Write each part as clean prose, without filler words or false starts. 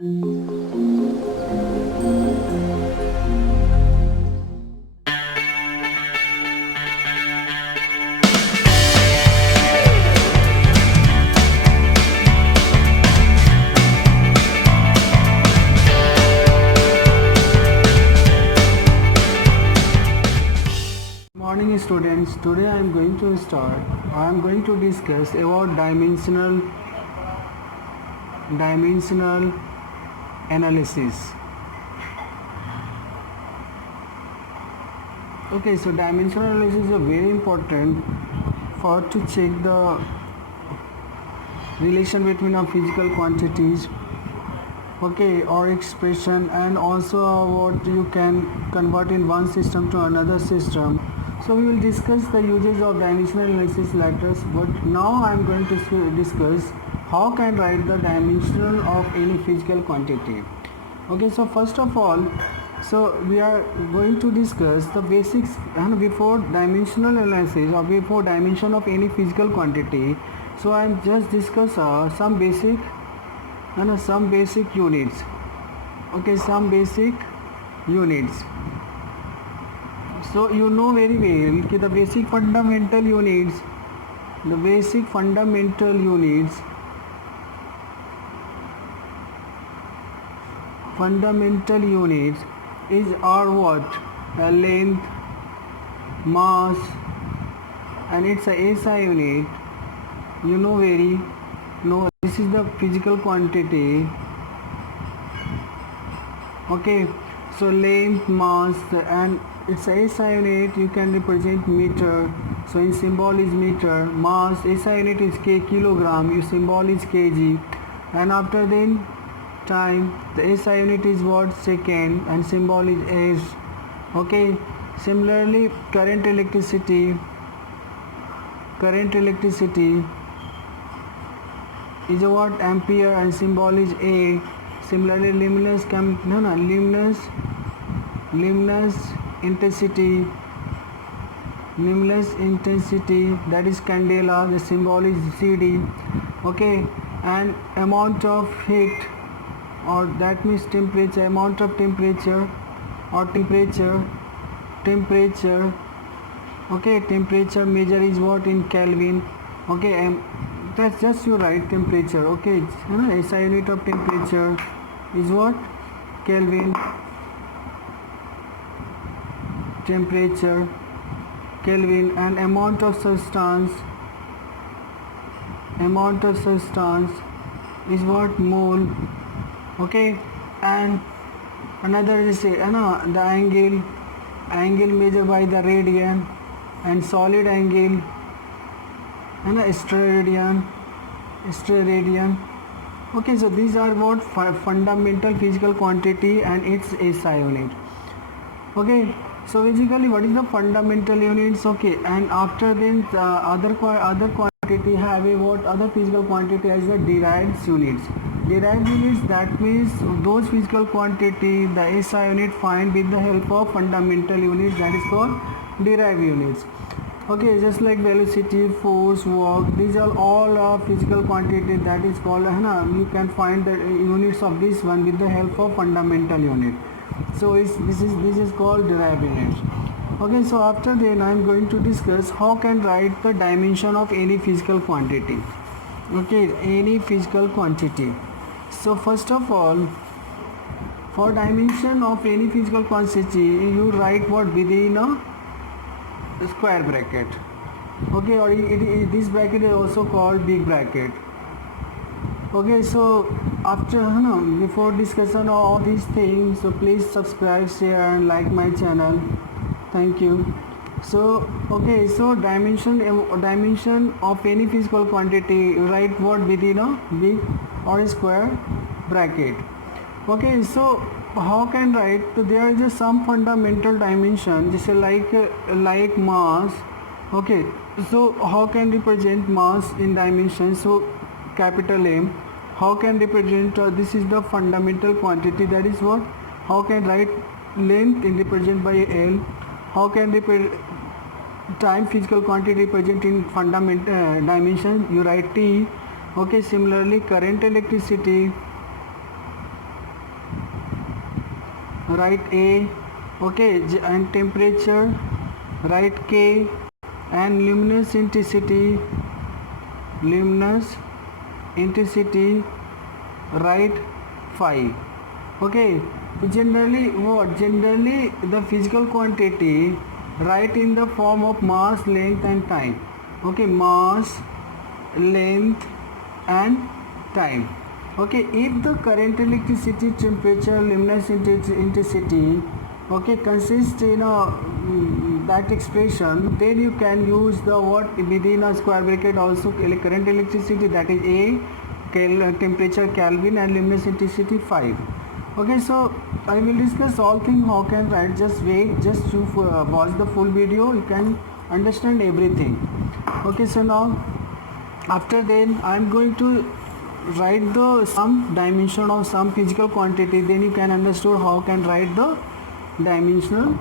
Morning students, today I am going to discuss about dimensional analysis. Okay, so dimensional analysis is very important for to check the relation between a physical quantities, okay, or expression, and also what you can convert in one system to another system. So we will discuss the uses of dimensional analysis later, but now I am going to discuss how can write the dimensional of any physical quantity. Okay, so first of all, so we are going to discuss the basics and before dimensional analysis or before dimension of any physical quantity. So I am just discuss some basic and some basic units. Okay, some basic units. So you know very well that the basic fundamental units is are what? Length, mass, and it's a SI unit. You know very no, this is the physical quantity. Okay, so length, mass, and it's a SI unit. You can represent meter. So in symbol is meter. Mass SI unit is kilogram. Your symbol is kg. And after then time, the SI unit is what? Second, and symbol is s. Okay. Similarly, current electricity is a what? Ampere, and symbol is A. Similarly, luminous intensity that is candela, the symbol is CD. Okay, and amount of heat, or that means temperature, amount of temperature or temperature. Okay, temperature measure is what? In Kelvin. Okay, that's just you write temperature. Okay, SI unit of temperature is what? Kelvin. Temperature, Kelvin, and amount of substance is what? Mole. Okay, and another is the angle measured by the radian, and solid angle and steradian. Okay, so these are what? Fundamental physical quantity and its SI unit. Okay, so basically what is the fundamental units? Okay, and after then other quantity have a what? Other physical quantity as the derived units. Derived units, that means those physical quantity the SI unit find with the help of fundamental units, that is called derived units. Okay, just like velocity, force, work, these are all physical quantity that is called you can find the units of this one with the help of fundamental unit. So this is called derived units. Okay, so after then I am going to discuss how can write the dimension of any physical quantity. Okay, any physical quantity. So first of all, for dimension of any physical quantity, you write what? Within a square bracket. Okay, or this bracket is also called big bracket. Okay, so after before discussion of all these things, so please subscribe, share, and like my channel. Thank you. So okay, so dimension of any physical quantity, write what? Within a big or a square bracket. Okay, so how can write? So there is some fundamental dimension, just like mass. Okay, so how can represent mass in dimension? So capital M. How can represent? This is the fundamental quantity. That is what? How can write length in represent by L? How can time physical quantity represent in fundamental dimension? You write T. Okay, similarly current electricity write A, okay, and temperature, write K, and luminous intensity, write 5. Okay, generally what? Generally the physical quantity write in the form of mass, length and time. Okay, mass, length and time. Okay, if the current, electricity, temperature, luminous intensity, okay, consists in that expression, then you can use the what within a square bracket also current electricity, that is A, temperature Kelvin, and luminous intensity 5. Okay, so I will discuss all things how can write. Just wait, just to watch the full video, you can understand everything. Okay, so now after then I am going to write the some dimension of some physical quantity, then you can understand how can write the dimensional,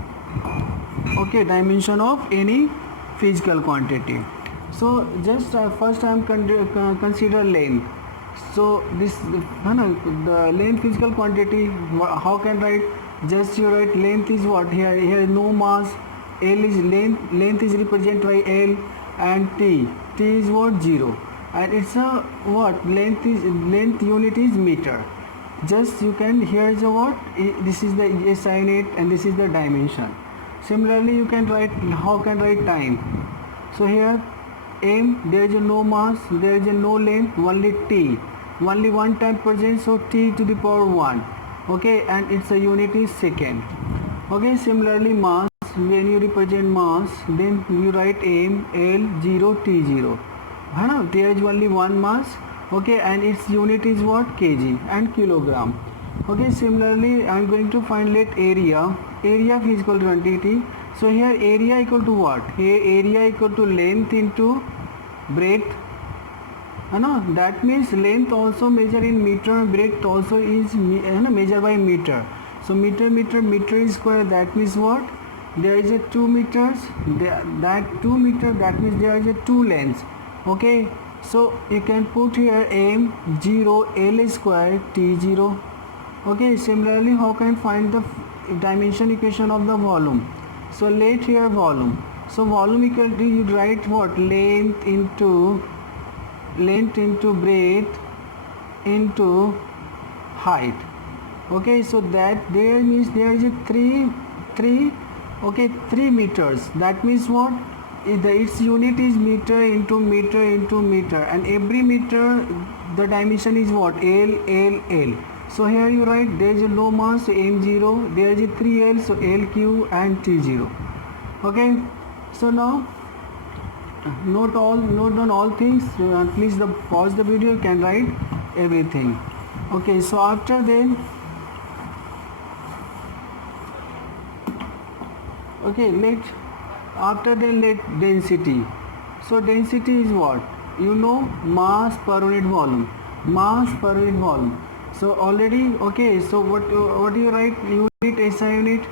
okay, dimension of any physical quantity. So just first I am consider length. So this the length physical quantity, how can write? Just you write length is what? Here is no mass, L is length is represented by L, and T is what? 0, and it's a what? Length unit is meter. Just you can, here is a what? This is the SI unit and this is the dimension. Similarly you can write, how can write time? So here M, there is a no mass, there is a no length, only T, only one time present, so T to the power 1, okay, and its a unit is second. Okay, similarly mass, when you represent mass, then you write M, L, 0, T, 0. There is only one mass, okay, and its unit is what? Kg and kilogram. Okay, similarly I am going to find let area physical quantity. So here area equal to what? Here area equal to length into breadth. That means length also measure in meter, breadth also is measured by meter. So meter is square, that means what? There is a 2 meters, that 2 meter, that means there is a 2 lengths. Okay, so you can put here M 0, L square, T 0. Okay, similarly how can find the dimension equation of the volume? So let here volume. So volume equal to, you write what? Length into breadth into height. Okay, so that there means there is a 3 meters. That means what? Its unit is meter into meter, and every meter the dimension is what? L. So here you write there is a no mass, so M0, there is a 3L, so LQ and T0. Okay, so now note down all things. Please pause the video, you can write everything. Okay, so after then, okay, let density. So density is what? Mass per unit volume. So already, okay, so what do you write? Unit, SI unit.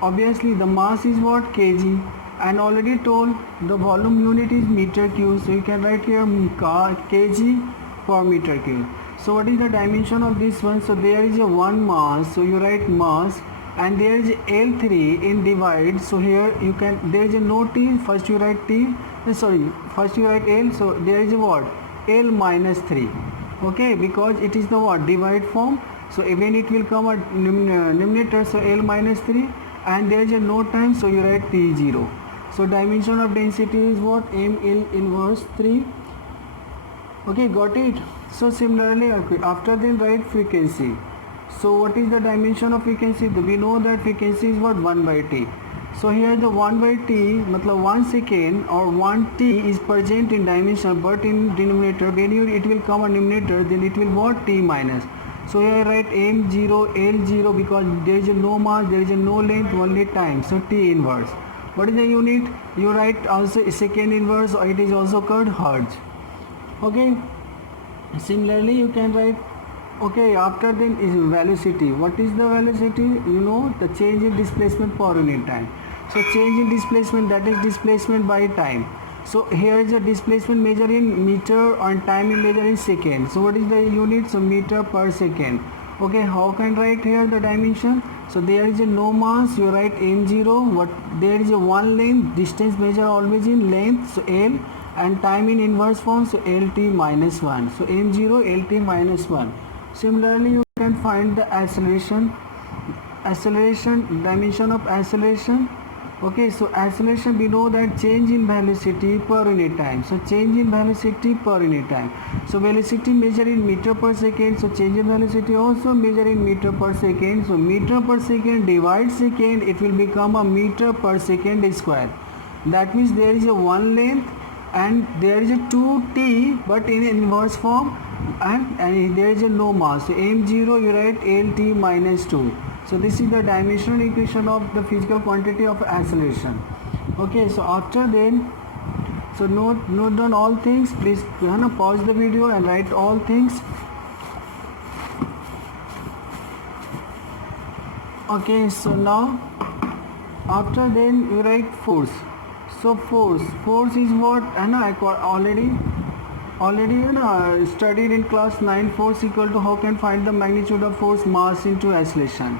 Obviously the mass is what? Kg, and already told the volume unit is meter cube, so you can write here kg per meter cube. So what is the dimension of this one? So there is a 1 mass, so you write mass, and there is L3 in divide. So here you can, there is a no T, first you write first you write L, so there is a what? L minus 3. Okay, because it is the what? Divide form, so even it will come at numerator, so L minus 3, and there is a no time, so you write T0. So dimension of density is what? ML inverse 3. Okay, got it? So similarly, after then write frequency. So what is the dimension of frequency? We know that frequency is what? 1 by T. So here the 1 by T, matlab 1 second or 1 T is present in dimension, but in denominator, when it will come on numerator, then it will what? T minus. So here I write M0, L0, because there is a no mass, there is a no length, only time, so T inverse. What is the unit? You write also second inverse, or it is also called hertz. Okay, similarly you can write, okay, after then is velocity. What is the velocity? The change in displacement per unit time. So change in displacement, that is displacement by time. So here is a displacement measure in meter and time in measure in second. So what is the unit? So meter per second. Okay, how can write here the dimension? So there is a no mass, you write m0. What there is a one length, distance measure always in length, so L, and time in inverse form, so lt minus 1. So m0 lt minus 1. Similarly, you can find the acceleration dimension of acceleration. Okay, so acceleration, we know that change in velocity per unit time. So change in velocity per unit time. So velocity measured in meter per second. So change in velocity also measured in meter per second. So meter per second divide second, it will become a meter per second square. That means there is a one length and there is a 2t but in inverse form, and there is a no mass. So m0 you write lt minus 2. So this is the dimensional equation of the physical quantity of acceleration. Okay, so after then, so note down all things. Please pause the video and write all things. Okay, so now after then you write force. So force is what I already studied in class 9. Force equal to, how can find the magnitude of force, mass into acceleration.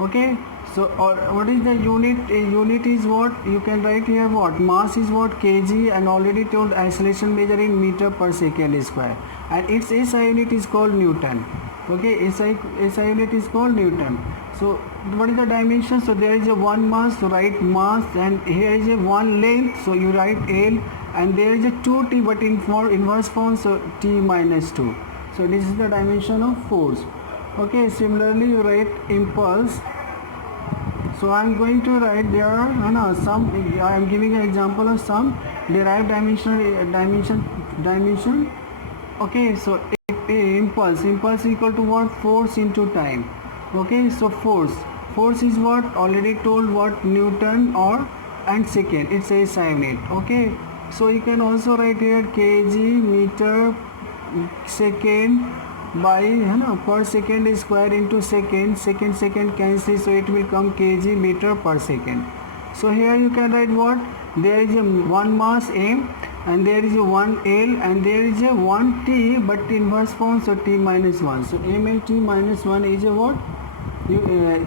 Okay, so what is the unit? Unit is what you can write here, what mass is what kg, and already told acceleration measure in meter per second square, and its SI unit is called Newton. Okay, SI unit is called Newton. So what is the dimension? So there is a one mass, so write mass, and here is a one length, so you write L, and there is a 2t but in inverse form, so t minus 2. So this is the dimension of force. Okay, similarly you write impulse. So I am going to write there some, I am giving an example of some derived dimension. Okay, so impulse equal to what? Force into time. Okay, so force is what already told, what Newton or and second, it's a SI unit. Okay, so you can also write here kg meter second by per second square into second cancel, so it will come kg meter per second. So here you can write what? There is a one mass m, and there is a one L, and there is a one t but inverse form, so t minus 1. So mlt minus 1 is a what?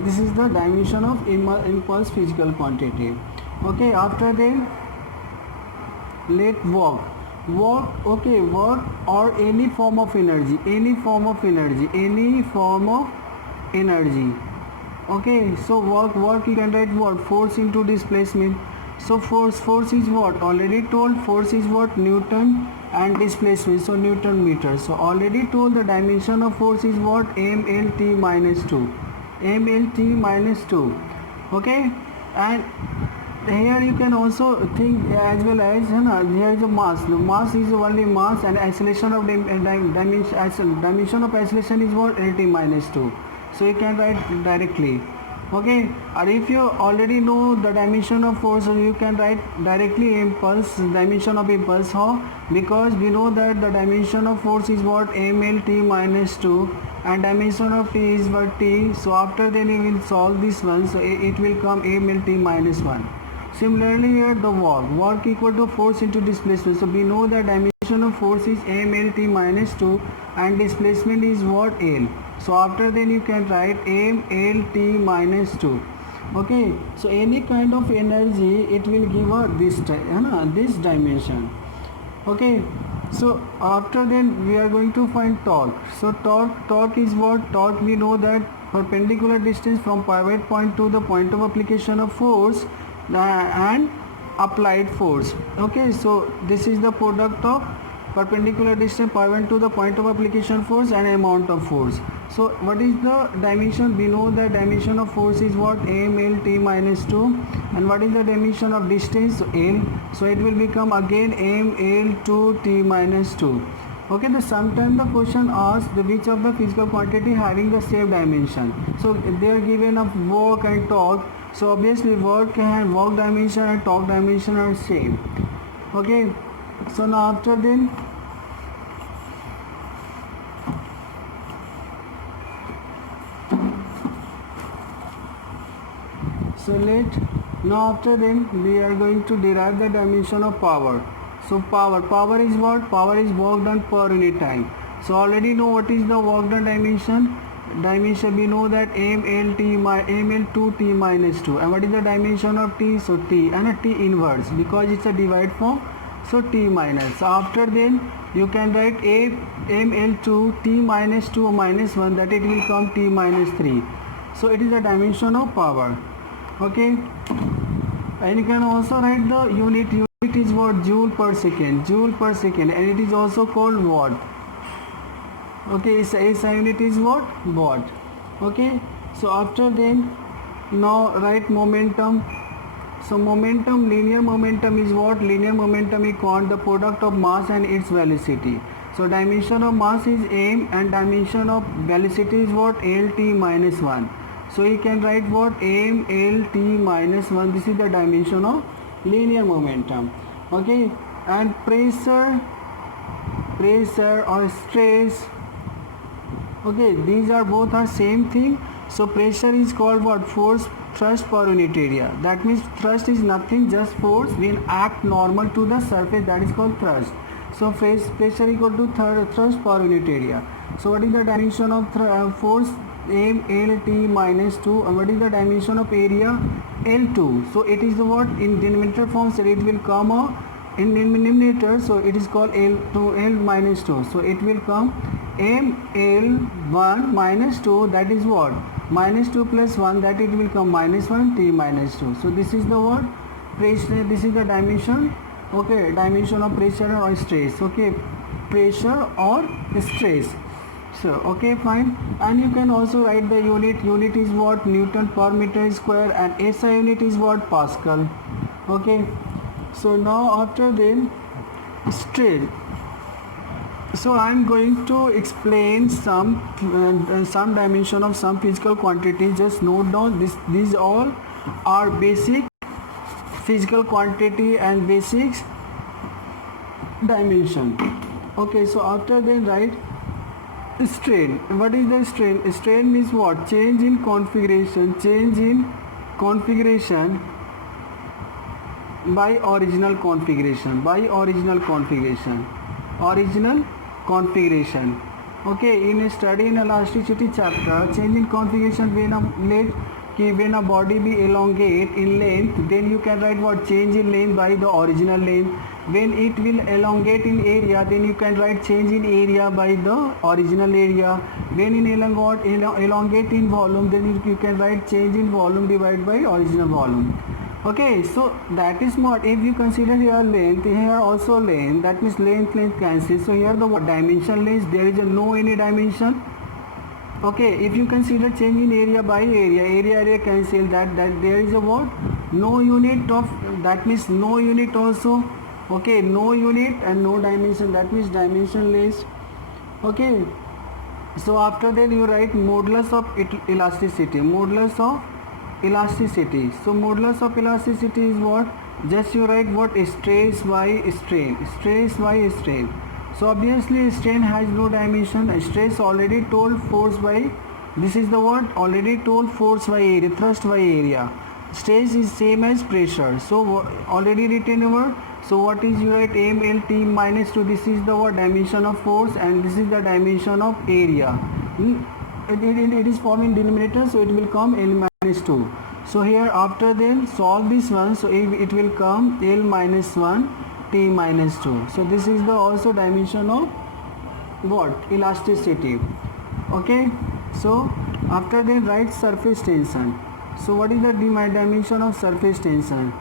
This is the dimension of impulse physical quantity. Okay, after then let work. Okay, work or any form of energy. Okay, so work you can write what? Force into displacement. So force is what? Already told, force is what? Newton, and displacement, so Newton meter. So already told the dimension of force is what? mlt minus 2. Okay, and here you can also think as well as here is a mass. The mass is only mass, and acceleration of dimension of acceleration is what? lt minus 2. So you can write directly. Okay, or if you already know the dimension of force, so you can write directly impulse, dimension of impulse. How? Because we know that the dimension of force is what? mlt minus 2, and dimension of t is what? t. So after then you will solve this one, so it will come mlt minus 1. Similarly here the work equal to force into displacement. So we know that dimension of force is mlt minus 2, and displacement is what? L. So after then you can write mlt minus 2. Okay, so any kind of energy, it will give this dimension. Okay, so after then we are going to find torque. So torque is what? Torque, we know that perpendicular distance from pivot point to the point of application of force and applied force. Okay, so this is the product of perpendicular distance pivot to the point of application force and amount of force. So what is the dimension? We know that dimension of force is what? mlt minus 2. And what is the dimension of distance? L. So it will become again ml2t minus 2. Okay, sometimes the question asks which of the physical quantity having the same dimension. So they are given of work and torque. So obviously work dimension and torque dimension are same. Okay, so now after then we are going to derive the dimension of power. So power is what? Power is work done per unit time. So already know what is the work done dimension. dimension, we know that ml2t minus 2. And what is the dimension of t? So t, and a t inverse, because it's a divide form, so t minus. So after then you can write ml2 t minus 2 minus 1, that it will come t minus 3. So it is the dimension of power. Okay, and you can also write the unit is what? Joule per second, and it is also called watt. Okay, its SI unit is what? Watt. Okay, so after then now write momentum. So momentum, linear momentum is what? Linear momentum is called the product of mass and its velocity. So dimension of mass is m, and dimension of velocity is what? Lt minus 1. So you can write what? m Lt minus 1. This is the dimension of linear momentum. Okay, and pressure or stress. Okay, these are both are same thing. So pressure is called what? Force thrust per unit area. That means thrust is nothing, just force when act normal to the surface, that is called thrust. So pressure equal to thrust per unit area. So what is the dimension of force? mlt minus 2. And what is the dimension of area? L2. So it is the what? In denominator form, so it will come in denominator, so it is called L2, L minus 2. So it will come ml1 minus 2, that is what? Minus 2 plus 1, that it will come minus 1, t minus 2. So this is the what? Pressure, this is the dimension. Okay, dimension of pressure or stress. Okay, pressure or stress. So okay, fine. And you can also write the unit is what? Newton per meter square, and SI unit is what? Pascal. Okay, so now after then strain. So I am going to explain some dimension of some physical quantity. Just note down this. These all are basic physical quantity and basics dimension. Okay, so after then write strain. What is the strain? Strain means what? Change in configuration. Change in configuration by original configuration. Original configuration. Okay, in a study in elasticity chapter, change in configuration when a body be elongate in length, then you can write what? Change in length by the original length. When it will elongate in area, then you can write change in area by the original area. When in elongate in volume, then you can write change in volume divided by original volume. Okay, so that is what, if you consider here length, here also length, that means length cancels. So here the what? Dimension length, there is no any dimension. Okay, if you consider change in area by area cancel, that there is a what? No unit of, that means no unit also. Okay, no unit and no dimension, that means dimensionless. Okay, so after that you write modulus of elasticity. So modulus of elasticity is what? Just you write what? Stress by strain. So obviously strain has no dimension. Stress already told, force by, this is the word already told, force by area, thrust by area. Stress is same as pressure. So already written over. So what is you write? mlt minus 2. This is the what? Dimension of force, and this is the dimension of area. It is formed in denominator, so it will come L minus 2. So here after then solve this one, so it will come L minus 1 t minus 2. So this is the also dimension of what? Elasticity. Okay, so after then write surface tension. So what is the dimension of surface tension?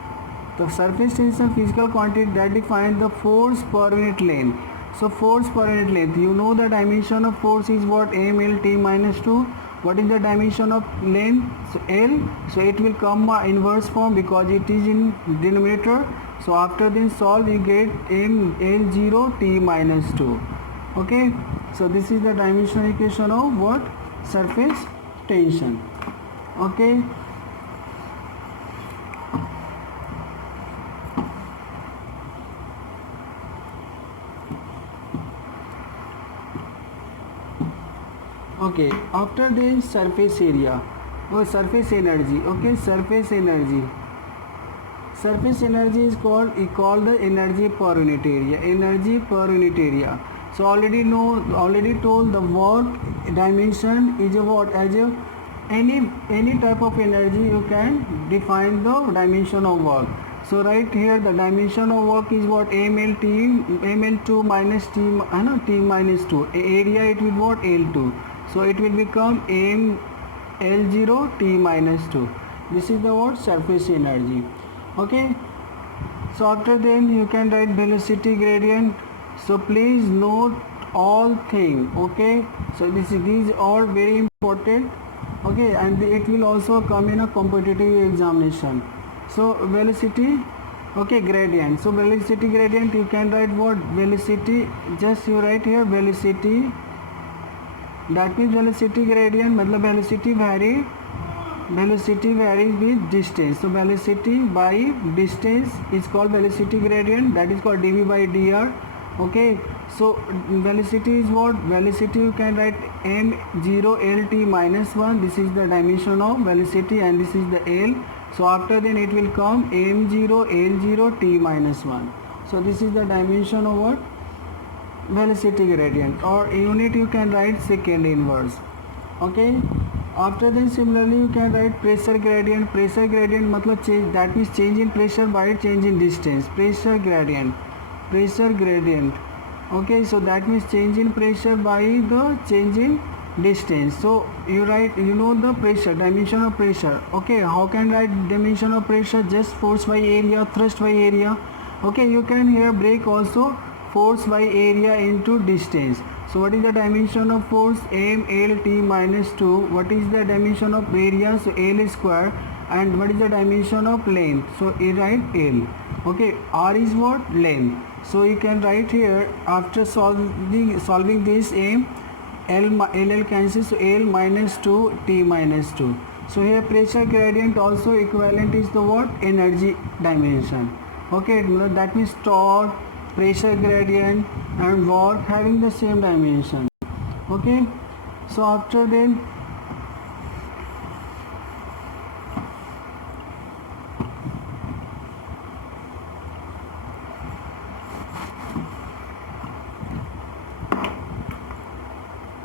The surface tension physical quantity that defines the force per unit length. So force per unit length, you know the dimension of force is what? mlt minus 2. What is the dimension of length? So L. So it will come inverse form because it is in denominator. So after then solve, you get L0 t minus 2. Okay, so this is the dimensional equation of what? Surface tension. Okay. Okay, after the surface area or surface energy. Okay, surface energy is called the energy per unit area. So already told the work dimension is a what, as a any type of energy you can define the dimension of work. So right here the dimension of work is what, ml2 minus t minus 2, area it will what, L2, so it will become m L0 t minus 2. This is the what, surface energy. Okay, so after then you can write velocity gradient. So please note all thing. Okay, so these are very important. Okay, and it will also come in a competitive examination. So velocity, okay, gradient. So velocity gradient, you can write what, velocity, just you write here velocity, that means velocity gradient matlab velocity varies with distance. So velocity by distance is called velocity gradient, that is called dv by dr. Okay, so velocity is what, velocity you can write m0 lt minus 1, this is the dimension of velocity and this is the L. So after then it will come m0 l0 t minus 1. So this is the dimension of what, velocity gradient, or unit you can write second inverse. Okay, after then similarly you can write pressure gradient. Pressure gradient matlab change, that means change in pressure by change in distance. Pressure gradient. Okay, so that means change in pressure by the change in distance. So you write, you know the pressure, dimension of pressure. Okay, how can write dimension of pressure, just force by area, thrust by area. Okay, you can here break also force by area into distance. So what is the dimension of force, m l t minus 2. What is the dimension of area, so l square. And what is the dimension of length, so you write L. Okay, r is what, length. So you can write here, after solving this m, L cancels, so L minus 2 t minus 2. So here pressure gradient also equivalent is the what, energy dimension. Okay, that means torque, pressure gradient and work having the same dimension. Okay, so after then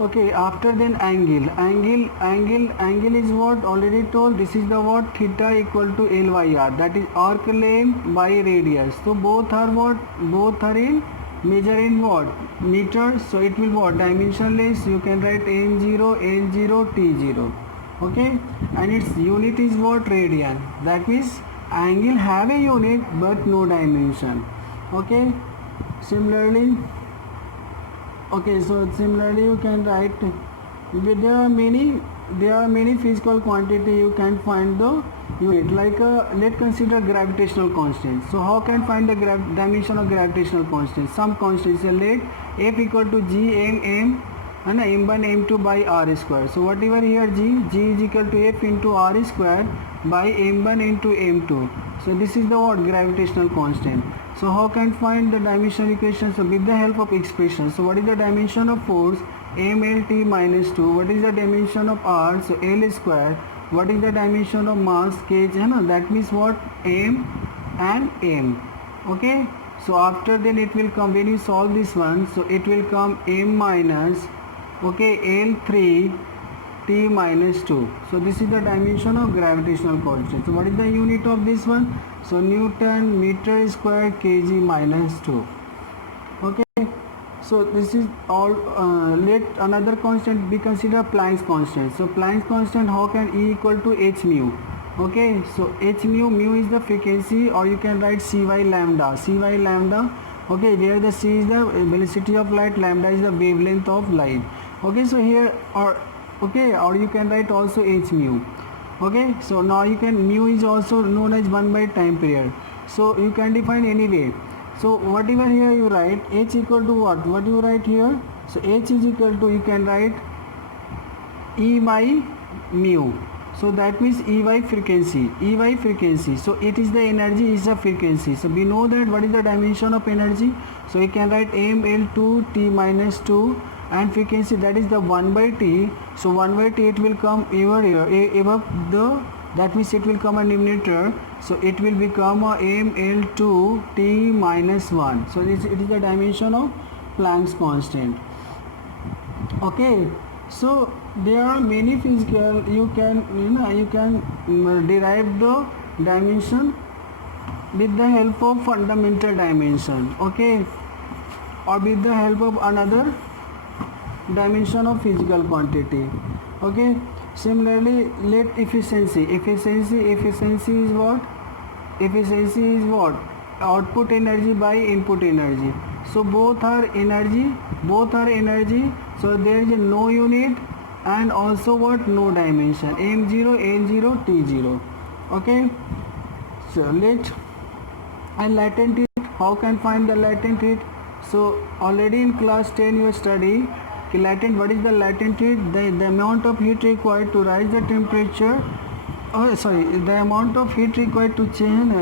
okay, after then angle is what, already told, this is the what, theta equal to L by R, that is arc length by radius. So both are what, both are in measure in what, meters. So it will what, dimensionless, you can write n0 l0 t0. Okay, and its unit is what, radian. That means angle have a unit but no dimension. Okay, similarly, okay, so similarly you can write, there are many physical quantity you can find the unit, like let's consider gravitational constant. So how can find the dimension of gravitational constant? Some constants, let f equal to g m and m1 m2 by r square. So whatever here g is equal to f into r square by m1 into m2. So this is the what, gravitational constant. So how can find the dimensional equation? So with the help of expression. So what is the dimension of force, mlt minus 2. What is the dimension of r, so l square. What is the dimension of mass, kg, that means what, m and m. Okay, so after then it will come, when you solve this one, so it will come m minus, okay, L3 t minus 2. So this is the dimension of gravitational constant. So what is the unit of this one? So Newton meter square kg minus 2. Okay, so this is all. Let another constant be consider Planck's constant. So Planck's constant, how can E equal to h mu? Okay, so h mu is the frequency, or you can write cy lambda. Okay, where the c is the velocity of light, lambda is the wavelength of light. Okay, so here, or you can write also h mu. Okay, so now you can, mu is also known as 1 by time period. So you can define any way. So whatever here you write, h equal to what you write here? So h is equal to, you can write E by mu. So that means E by frequency. So it is the energy, is the frequency. So we know that what is the dimension of energy. So you can write ml2 t minus 2 and frequency, that is the 1 by t. So 1 by t it will come over here, above the, that means it will come a numerator. So it will become a ml2 t minus 1. So it is the dimension of Planck's constant. Okay, so there are many physical, you can derive the dimension with the help of fundamental dimension, okay, or with the help of another dimension of physical quantity, okay. Similarly, let efficiency is what? Efficiency is what? Output energy by input energy. So both are energy, so there is no unit and also what? No dimension, m0, n0, t0, okay. So and latent heat, how can find the latent heat? So already in class 10 you study latent. What is the latent heat? The amount of heat required to rise the temperature, the amount of heat required to change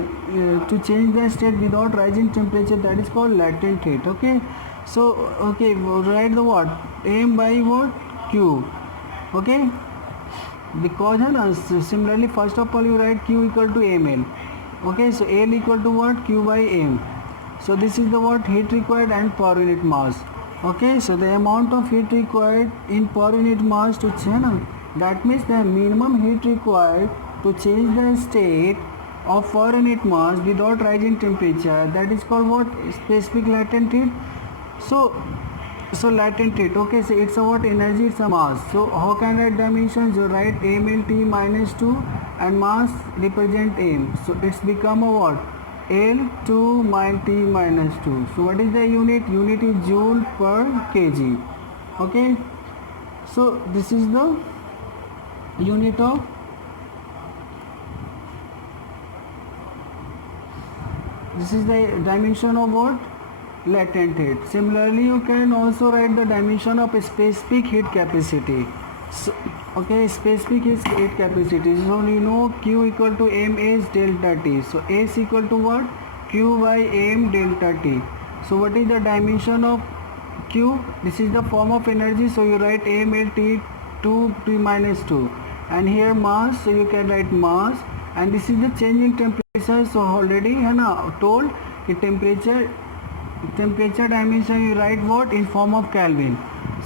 the state without rising temperature, that is called latent heat, okay. So okay, write the what? M by what? Q, okay, because similarly first of all you write Q equal to ml, okay. So L equal to what? Q by m. So this is the what? Heat required and per unit mass, okay. So the amount of heat required in per unit mass to change, that means the minimum heat required to change the state of per unit mass without rising temperature, that is called what? Specific latent heat. So latent heat, okay. So it's a what? Energy, it's a mass. So how can I write dimensions? You write ml t minus 2 and mass represent m. So it's become a what? L2 t minus 2. So what is the unit? Unit is joule per kg, okay. So this is the unit of this is the dimension of what? Latent heat. Similarly, you can also write the dimension of a specific heat capacity. So, okay, specific heat capacity. So you know Q equal to m is delta T. So S equal to what? Q by m delta T. So what is the dimension of Q? This is the form of energy. So you write m L T 2 T minus 2. And here mass. So you can write mass. And this is the change in temperature. So already told the temperature dimension you write what? In form of Kelvin.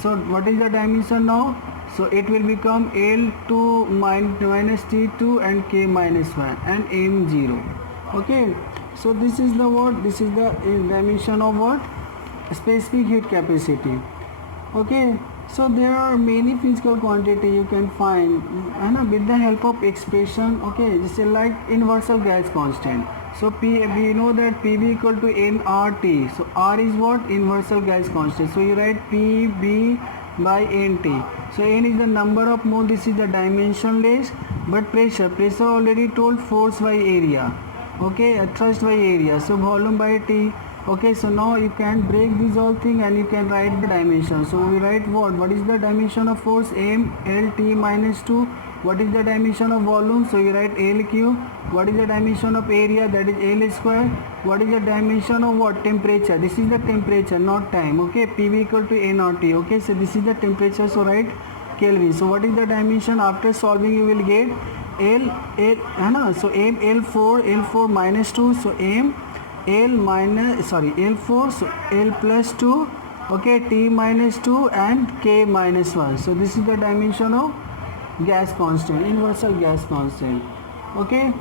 So what is the dimension now? So it will become L2 minus T2 and K minus 1 and M0, okay. So this is the what? This is the dimension of what? Specific heat capacity, okay. So there are many physical quantity you can find with the help of expression, okay. This is like universal gas constant. So we know that PV equal to nRT. So R is what? Universal gas constant. So you write PV by NT. So N is the number of mole. This is the dimensionless. But pressure already told, force by area, okay, thrust by area. So volume by T, okay. So now you can break these all thing and you can write the dimension. So we write what is the dimension of force? M L T minus 2. What is the dimension of volume? So you write LQ. What is the dimension of area? That is L square. What is the dimension of what? Temperature. This is the temperature, not time, okay. PV equal to nRT, okay. So this is the temperature. So write Kelvin. So what is the dimension? After solving you will get so M L4 minus 2. So M L4, so L plus 2, okay, T minus 2 and K minus 1. So this is the dimension of gas constant, universal gas constant, okay.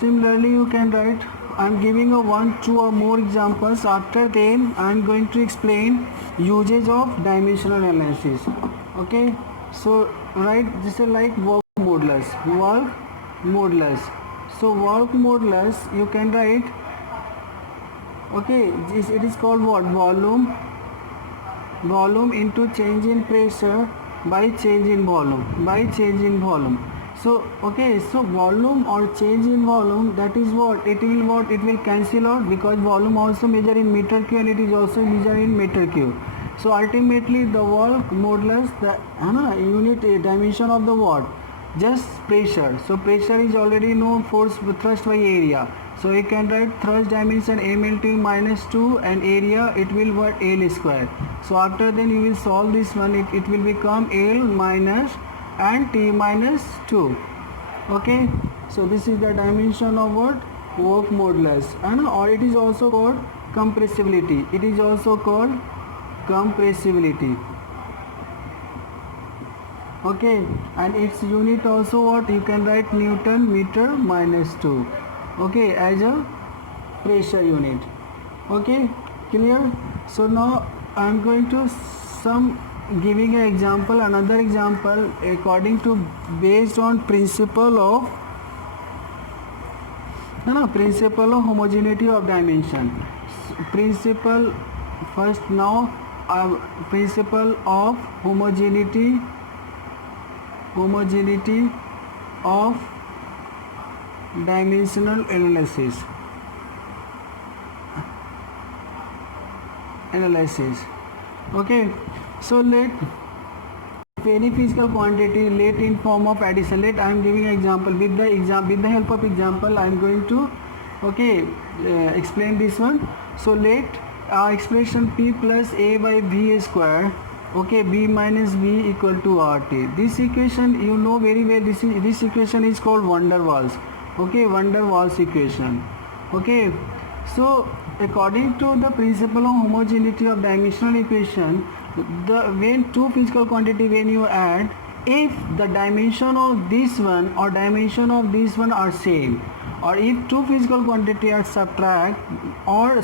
Similarly you can write, I am giving a 1, 2 or more examples. After then I am going to explain usage of dimensional analysis, okay. So write this is like work modulus. So work modulus you can write, okay, it is called what? Volume into change in pressure by change in volume. So okay, so volume or change in volume, that is what? It will cancel out, because volume also measure in meter cube and it is also measure in meter cube. So ultimately the work modulus, the unit dimension of the what? Just pressure. So pressure is already known, force thrust by area. So you can write thrust dimension mLT minus 2 and area it will what? L square. So after then you will solve this one, it will become L minus and T minus 2, okay. So this is the dimension of what? Work modulus, or it is also called compressibility. It is also called compressibility. Okay, and its unit also what? You can write Newton meter minus 2. Okay, as a pressure unit. Okay, clear? So now I am going to giving an example, another example according to based on principle of principle of homogeneity of dimension. Principle first now principle of homogeneity of dimensional analysis. Okay, so let any physical quantity let in form of addition. Let I am giving an example with the help of example I am going to explain this one. So let expression p plus a by v square, okay, b minus b equal to rt. This equation you know very well. This equation is called van der Waals. Okay, van der Waals equation. Okay, so according to the principle of homogeneity of dimensional equation, when two physical quantity when you add, if the dimension of this one or dimension of this one are same, or if two physical quantity are subtract or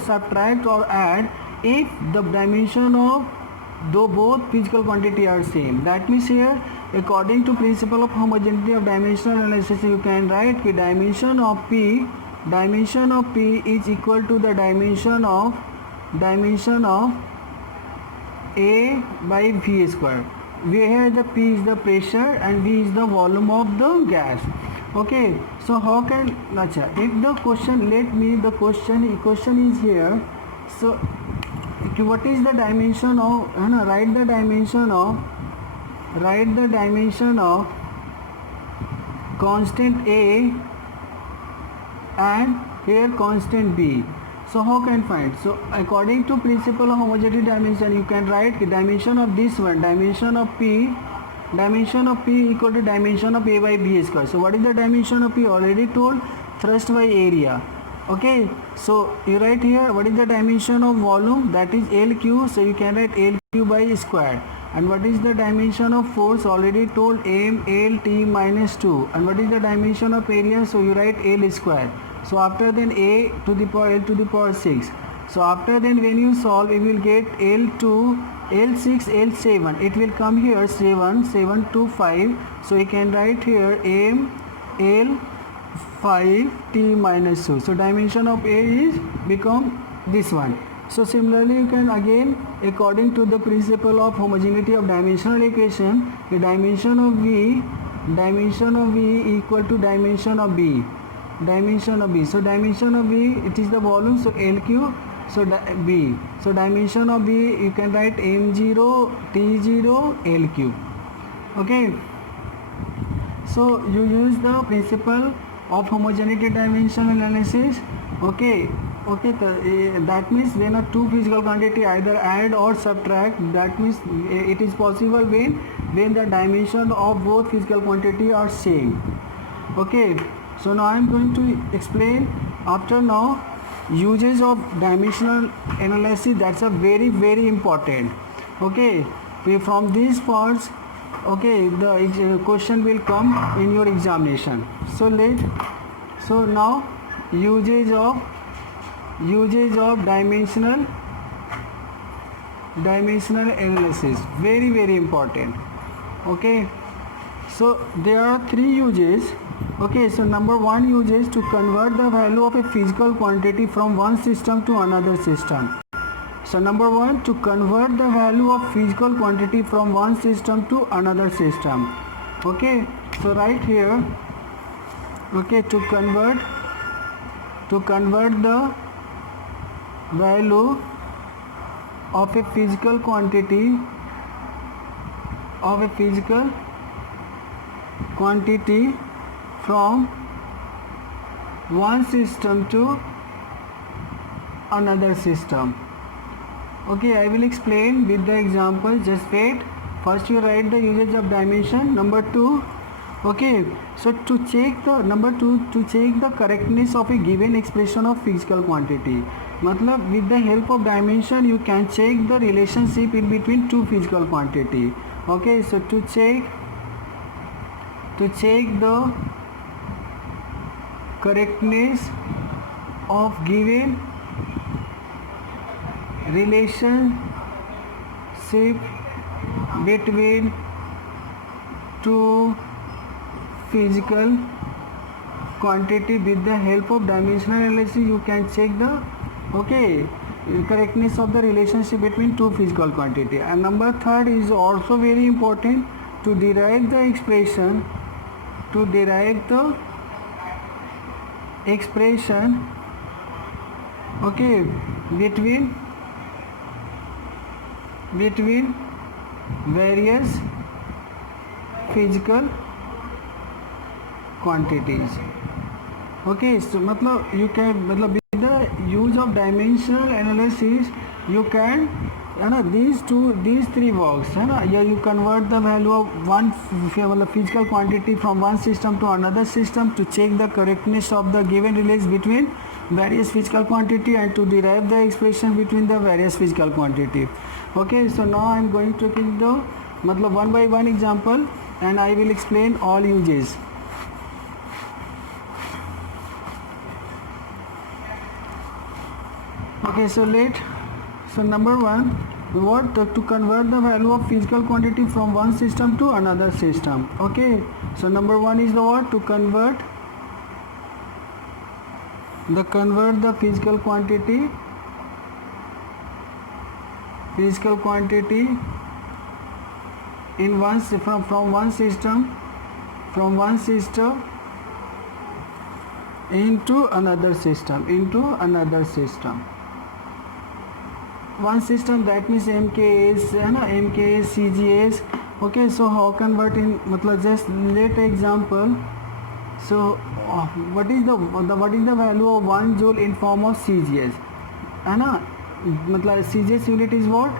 add, if the dimension of both physical quantity are same, that means here according to principle of homogeneity of dimensional analysis you can write the dimension of p is equal to the dimension of a by v square, where the p is the pressure and v is the volume of the gas. Okay, so how can if the question, let me the question is here. So what is the dimension of write the dimension of constant a and here constant b. So how can find? So according to principle of homogeneity dimension you can write the dimension of this one, dimension of p equal to dimension of a by b square. So what is the dimension of p? Already told, thrust by area. Okay, so you write here what is the dimension of volume, that is LQ, so you can write LQ by square. And what is the dimension of force? Already told, m L T minus 2. And what is the dimension of area? So you write L square. So after then a to the power L to the power 6. So after then when you solve you will get L2, L6, L7. It will come here 7 to 5. So you can write here m L 5 T minus 2. So dimension of A is become this one. So similarly you can again according to the principle of homogeneity of dimensional equation, the dimension of V equal to dimension of B. So dimension of V, it is the volume, so LQ, so B. So dimension of B you can write M0 T0 LQ. Okay, so you use the principle of homogeneity dimensional analysis. Okay, that means when a two physical quantity either add or subtract, that means it is possible when the dimension of both physical quantity are same. Okay, so now I am going to explain after now uses of dimensional analysis. That's a very important. Okay, from these parts, okay, the question will come in your examination. So now uses of dimensional analysis, very important. Okay, so there are three uses. Okay, so number one uses to convert the value of a physical quantity from one system to another system. So number one, to convert the value of physical quantity from one system to another system. Okay, so right here, okay, to convert the value of a physical quantity from one system to another system. Okay, I will explain with the example. Just wait. First you write the usage of dimension. Number two, okay, so to check the correctness of a given expression of physical quantity, मतलब with the help of dimension you can check the relationship in between two physical quantity. Okay, so to check the correctness of given relationship between two physical quantity with the help of dimensional analysis you can check the correctness of the relationship between two physical quantity. And number third is also very important, to derive the expression between various physical quantities. Okay, so मतलब you can with the use of dimensional analysis you can these three works you convert the value of one physical quantity from one system to another system to check the correctness of the given relation between various physical quantity and to derive the expression between the various physical quantity. Okay, so now I am going to take the one by one example and I will explain all uses. Okay, so number one, to convert the value of physical quantity from one system to another system. Okay, so number one is to convert the physical quantity in from one system into another system one system, that means MKS MKS CGS. Okay, so how convert in just let example. So what is the value of 1 joule in form of CGS CGS unit is what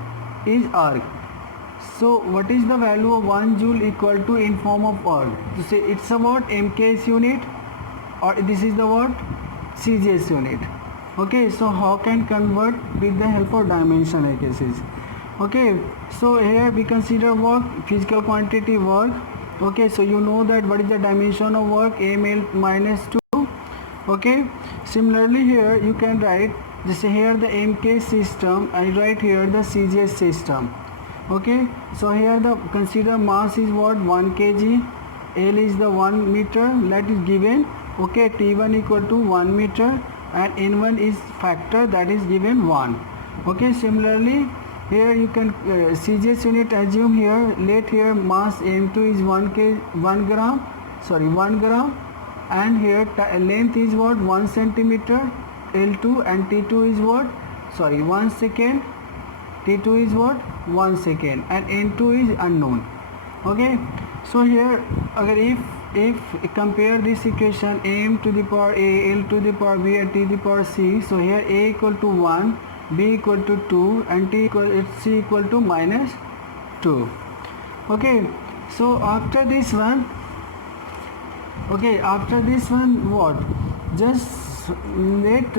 is arc. So what is the value of 1 joule equal to in form of arc? So say it's about MKS unit or this is the what CGS unit. Okay, so how can convert with the help of dimensional analysis? Okay, so here we consider work, physical quantity work. Okay, so you know that what is the dimension of work, ml minus 2. Okay, similarly here you can write just here the MK system, I write here the CGS system. Okay, so here the consider mass is what 1 kg, L is the 1 meter, that is given. Okay, T1 equal to 1 meter and N1 is factor, that is given 1. Okay, similarly here you can CGS unit assume here, let here mass M2 is 1 gram and here length is what 1 centimeter L2 and T2 is what 1 second, T2 is what 1 second and N2 is unknown. Okay, so here if compare this equation m to the power a, l to the power b and t to the power c, so here a equal to 1, b equal to 2 and c equal to minus 2. Okay, so after this one what, just let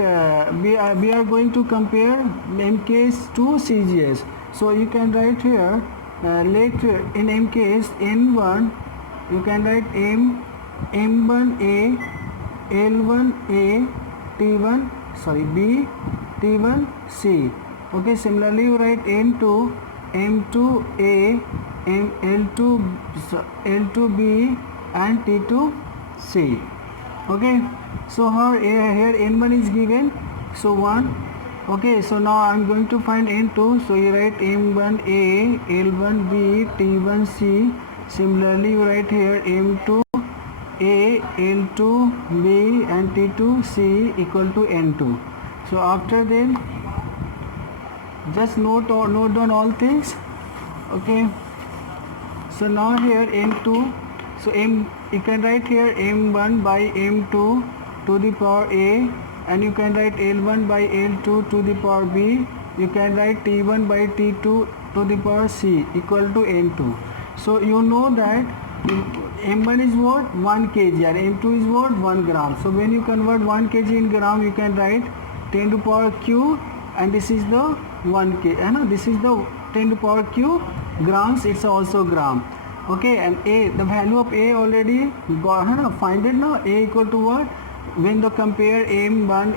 we are going to compare MKS to CGS. So you can write here let in MKS N1 you can write M1A, L1A, B, T1C. Okay, similarly you write N2, M2A, L2B and T2C. Okay, so here N1 is given, so 1. Okay, so now I am going to find N2, so you write M1A, L1B, T1C. Similarly you write here M2A, L2B and T2C equal to N2. So after then just note down all things. Okay, so now here M2, so you can write here M1 by M2 to the power A and you can write L1 by L2 to the power B. You can write T1 by T2 to the power C equal to N2. So you know that M1 is what 1 kg and M2 is what 1 gram. So when you convert 1 kg in gram you can write 10 to power q, and this is the 1k, and this is the 10 to power q grams, it's also gram. Okay, and a, the value of a already got, find it now. A equal to what? When the compare m1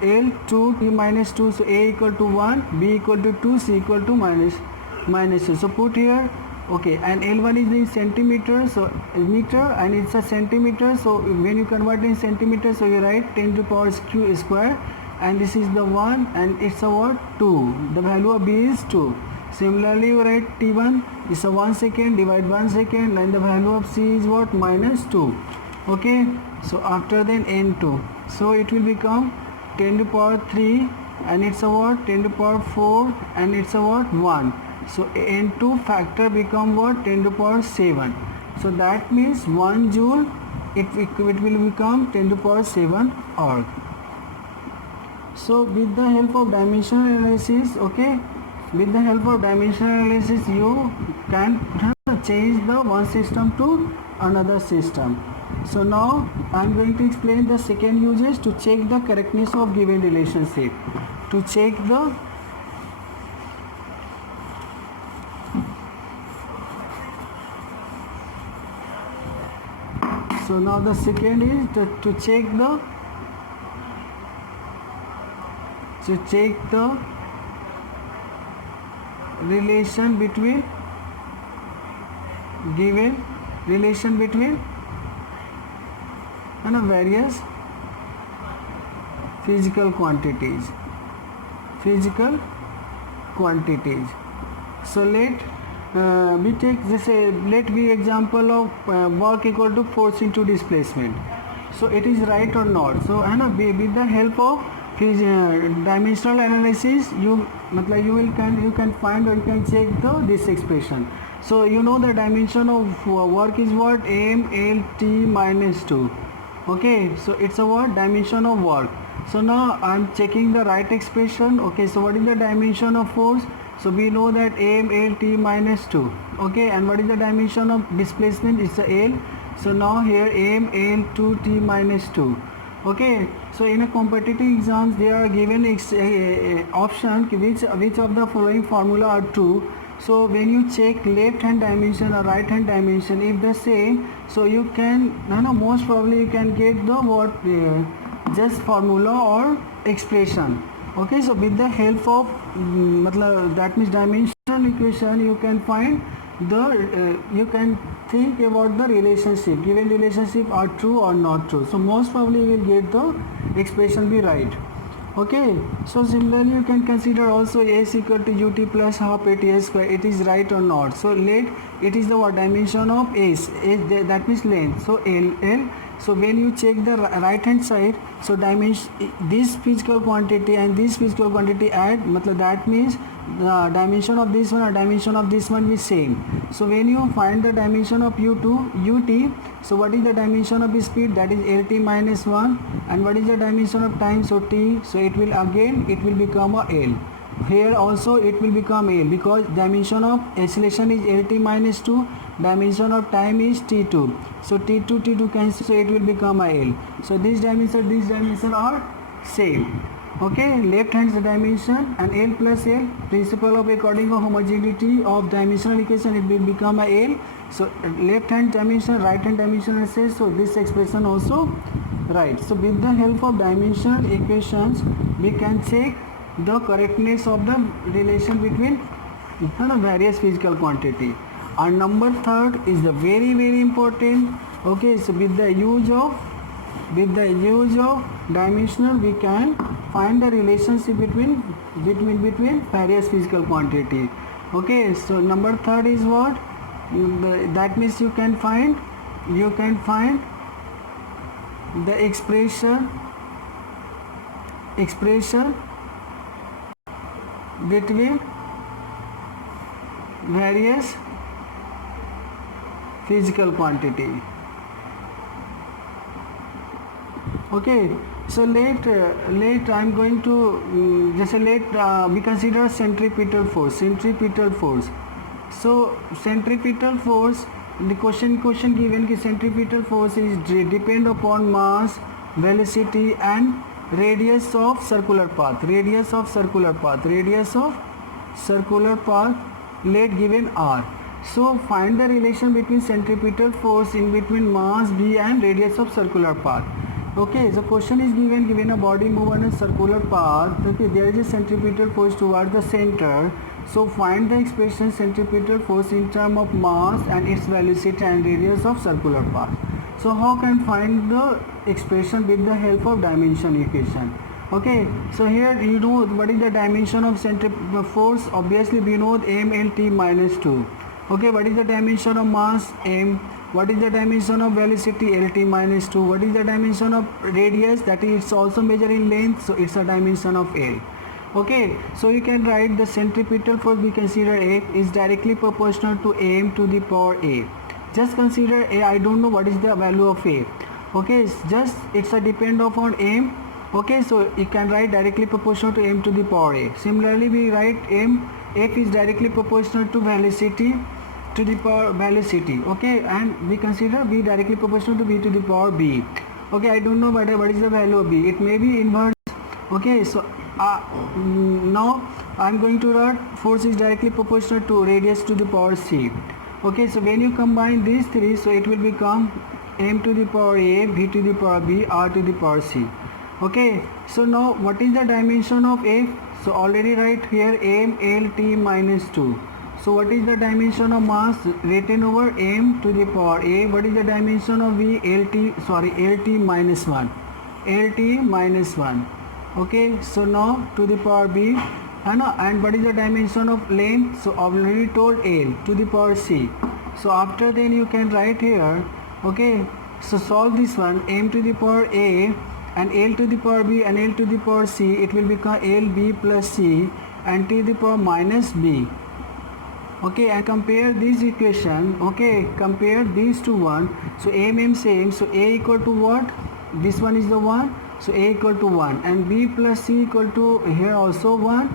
l2 t minus 2, so a equal to 1, b equal to 2, c equal to minus 2. So put here. Okay, and L1 is in centimeter, so meter, and it's a centimeter, so when you convert in centimeter, so you write 10 to power q square, and this is the 1, and it's a what? 2. The value of b is 2. Similarly, you write t1 is a 1 second, divide 1 second, and the value of c is what? Minus 2. Okay, so after then n2, so it will become 10 to power 3, and it's a what? 10 to power 4, and it's a what? 1. So n2 factor become what? 10 to power 7. So that means 1 joule, it will become 10 to power 7 arc. So with the help of dimensional analysis, okay, with the help of dimensional analysis, you can change the one system to another system. So now I am going to explain the second usage to check the correctness of given relationship. To check the So now the second is to check the relation between given relation between various physical quantities. So we take this, let give example of work equal to force into displacement. So it is right or not. So with the help of dimensional analysis, you can find or you can check this expression. So you know the dimension of work is what? M L T minus 2. Okay, so it's a what? Dimension of work. So now I am checking the right expression. Okay, so what is the dimension of force? So we know that m l t minus 2. Okay, and what is the dimension of displacement? It's a L. So now here m l 2 t minus 2. Okay, so in a competitive exams they are given option which of the following formula are true. So when you check left hand dimension or right hand dimension, if the same, so you can most probably you can get the what just formula or expression. Okay, so with the help of that means dimensional equation, you can find the you can think about the relationship, given relationship are true or not true. So most probably you will get the expression be right. Okay, so similarly you can consider also S equal to ut plus half at square, it is right or not. So let it is the what? Dimension of S that means length, so L. So when you check the right hand side, so dimension this physical quantity and this physical quantity add, that means the dimension of this one or dimension of this one is same. So when you find the dimension of ut, so what is the dimension of the speed? That is lt minus 1. And what is the dimension of time? So t. So it will become a L. Here also it will become L because dimension of acceleration is lt minus 2, dimension of time is t2. So t2 cancel, so it will become a L. So this dimension are same. Okay, left hand dimension and L plus L, principle of according to homogeneity of dimensional equation, it will become a L. So left hand dimension, right hand dimension says, so this expression also right. So with the help of dimensional equations, we can check the correctness of the relation between various physical quantity. And number third is the very important. Okay, so with the use of dimensional, we can find the relationship between various physical quantity. Okay, so number third is what? That means you can find the expression between various physical quantity. Okay, so let I'm going to we consider centripetal force. So centripetal force, the question given कि centripetal force is depend upon mass, velocity and radius of circular path, radius of circular path, radius of circular path, let given r. So find the relation between centripetal force in between mass b and radius of circular path. Okay, the question is given a body move on a circular path. Okay, there is a centripetal force toward the center. So find the expression centripetal force in terms of mass and its velocity and radius of circular path. So how can find the expression with the help of dimension equation? Okay, so here you know what is the dimension of centripetal force. Obviously we know mLT minus 2. Okay, what is the dimension of mass? M. What is the dimension of velocity? LT minus 2. What is the dimension of radius? That is, it's also measured in length, so it's a dimension of L. Okay, so you can write the centripetal force, we consider F is directly proportional to m to the power a. Just consider a, I don't know what is the value of a. Okay, it's a depend upon m. Okay, so you can write directly proportional to m to the power a. Similarly, we write f is directly proportional to velocity to the power velocity. Okay, and we consider b directly proportional to b to the power b. Okay, I don't know what is the value of b. It may be inverse. Okay, so now I'm going to write force is directly proportional to radius to the power c. Okay, so when you combine these three, so it will become m to the power a, b to the power b, r to the power c. Okay, so now what is the dimension of f? So already write here m l t minus 2. So what is the dimension of mass? Written over m to the power a. What is the dimension of v? lt minus 1. lt minus 1. Okay, so now to the power b, and what is the dimension of length? So already told l to the power c. So after then you can write here. Okay, so solve this one, m to the power a and l to the power b and l to the power c. It will become lb plus c and t to the power minus b. Okay, and compare this equation. Okay, compare these two one. So m same. So a equal to what? This one is the 1. So a equal to 1 and b plus c equal to here also 1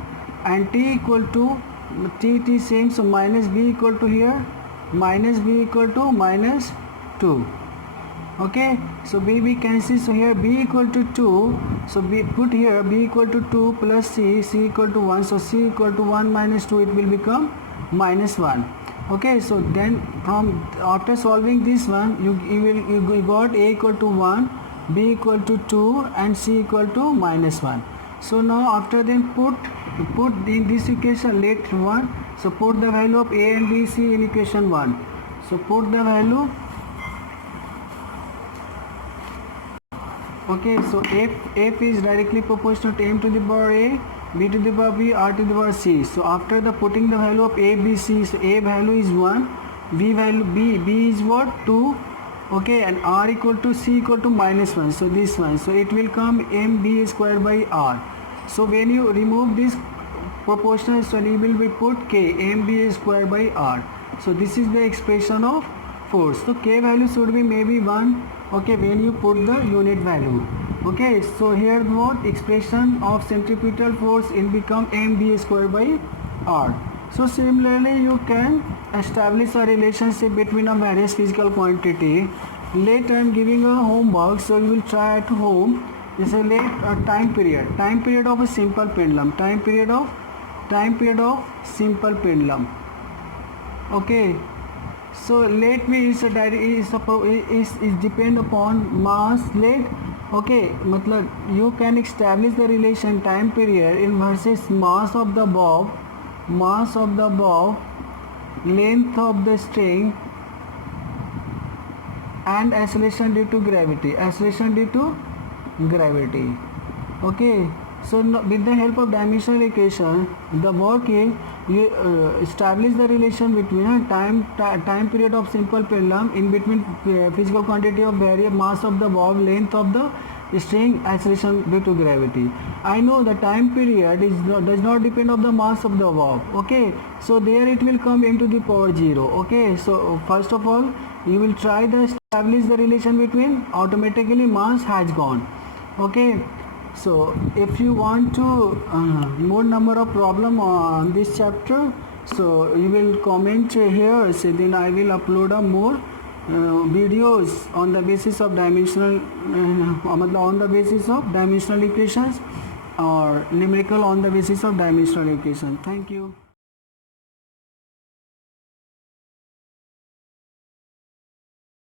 and t equal to t same. So minus b equal to here minus b equal to minus 2. Okay, so b cancel. So here b equal to 2. So b put here b equal to 2 plus c equal to 1. So c equal to 1 minus 2, it will become minus 1. Okay, so then from after solving this one, you got a equal to 1, b equal to 2 and c equal to minus 1. So now after then put in this equation let 1. So put the value of a and b, c in equation 1. So put the value. Okay, so f is directly proportional to m to the power a, b to the power b, r to the power c. So after the putting the value of a, b, c, so a value is 1, b value b is what? 2. Okay, and r equal to c equal to minus 1. So this one, so it will come mb square by r. So when you remove this proportional, so you will be put k mb square by r. So this is the expression of force. So k value should be maybe 1. Okay, when you put the unit value. Okay, so here what expression of centripetal force in become mb square by r. So similarly you can establish a relationship between a various physical quantity. Later I am giving a homework, so you will try at home. This is a time period of a simple pendulum, time period of simple pendulum. Okay, so let me is depend upon mass. Let okay, matlab you can establish the relation time period in versus mass of the bob, length of the string and acceleration due to gravity, Okay, so with the help of dimensional equation, the work is you establish the relation between time period of simple pendulum in between physical quantity of variable mass of the bob, length of the string, acceleration due to gravity. I know the time period does not depend on the mass of the bob. Okay, so there it will come into the power 0. Okay, so first of all you will try to establish the relation between, automatically mass has gone. Okay, so if you want to more number of problem on this chapter, so you will comment here, so then I will upload a more videos on the basis of dimensional मतलब on the basis of dimensional equations or numerical on the basis of dimensional equation. Thank you.